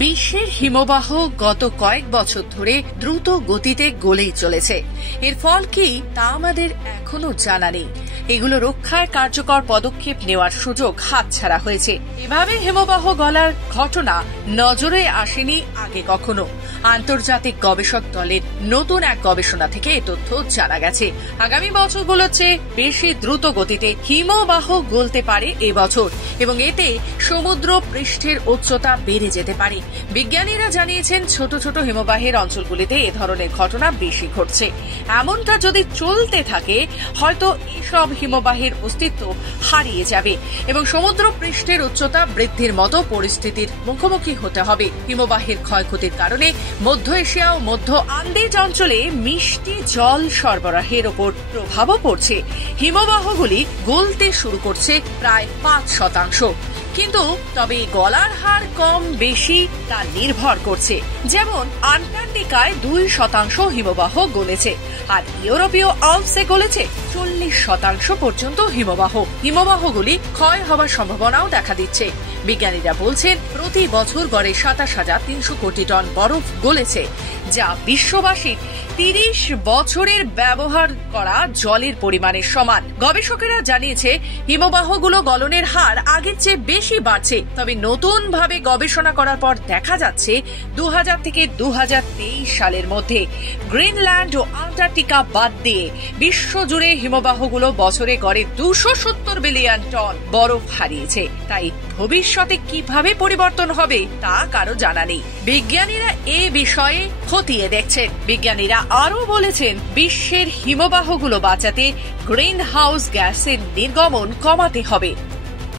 বিশ্বের হিমবাহ গত কয়েক বছর ধরে দ্রুত গতিতে গলেই চলেছে। এর ফল কি তা আমাদের এখনো জানা নেই। এগুলো রক্ষায় কার্যকর পদক্ষেপ নেওয়ার সুযোগ হাতছাড়া হয়েছে। এভাবে হিমবাহ গলার ঘটনা নজরে আসেনি আগে কখনো। আন্তর্জাতিক গবেষক দলের নতুন এক গবেষণা থেকে এ তথ্য জানা গেছে। আগামী বছরগুলোর চেয়ে বেশি দ্রুত গতিতে হিমবাহ গলতে পারে এবছর এবং এতে সমুদ্র পৃষ্ঠের উচ্চতা বেড়ে যেতে পারে। বিজ্ঞানীরা জানিয়েছেন ছোট ছোট হিমবাহের অঞ্চলগুলিতে এ ধরনের ঘটনা বেশি ঘটছে। এমনটা যদি চলতে থাকে হয়তো এসব হিমবাহের অস্তিত্ব হারিয়ে যাবে এবং সমুদ্র পৃষ্ঠের উচ্চতা বৃদ্ধির মতো পরিস্থিতির মুখোমুখি হতে হবে। হিমবাহের ক্ষয়ক্ষতির কারণে মধ্য এশিয়া ও মধ্য আন্দেজ অঞ্চলে মিষ্টি জল সরবরাহের ওপর প্রভাবও পড়ছে। হিমবাহগুলি গলতে শুরু করছে প্রায় 5%। কিন্তু তবে গলার হার কম বেশি তা নির্ভর করছে। যেমন আন্টার্কটিকায় 2% হিমবাহ গলেছে আর ইউরোপীয় আল্পসে গলেছে 40% পর্যন্ত হিমবাহ। হিমবাহগুলি ক্ষয় হওয়ার সম্ভাবনাও দেখা দিচ্ছে। বিজ্ঞানীরা বলছেন প্রতি বছর গড়ে 27,300 কোটি টন বরফ গলেছে, যা বিশ্ববাসীর 30 বছরের ব্যবহার করা জলের পরিমাণের সমান। গবেষকেরা জানিয়েছে হিমবাহগুলো গলনের হার আগের চেয়ে বেশি বাড়ছে। তবে নতুন ভাবে গবেষণা করার পর দেখা যাচ্ছে 2000 থেকে 2023 সালের মধ্যে গ্রিনল্যান্ড ও আন্টার্কটিকা বাদ দিয়ে বিশ্বজুড়ে হিমবাহগুলো বছরে গড়ে 270 বিলিয়ন টন বরফ হারিয়েছে। তাই ভবিষ্যতে কিভাবে পরিবর্তন হবে তা কারো জানা নেই। বিজ্ঞানীরা এ বিষয়ে খতিয়ে দেখছেন। বিজ্ঞানীরা আরও বলেছেন বিশ্বের হিমবাহগুলো বাঁচাতে গ্রিন হাউস গ্যাসের নির্গমন কমাতে হবে।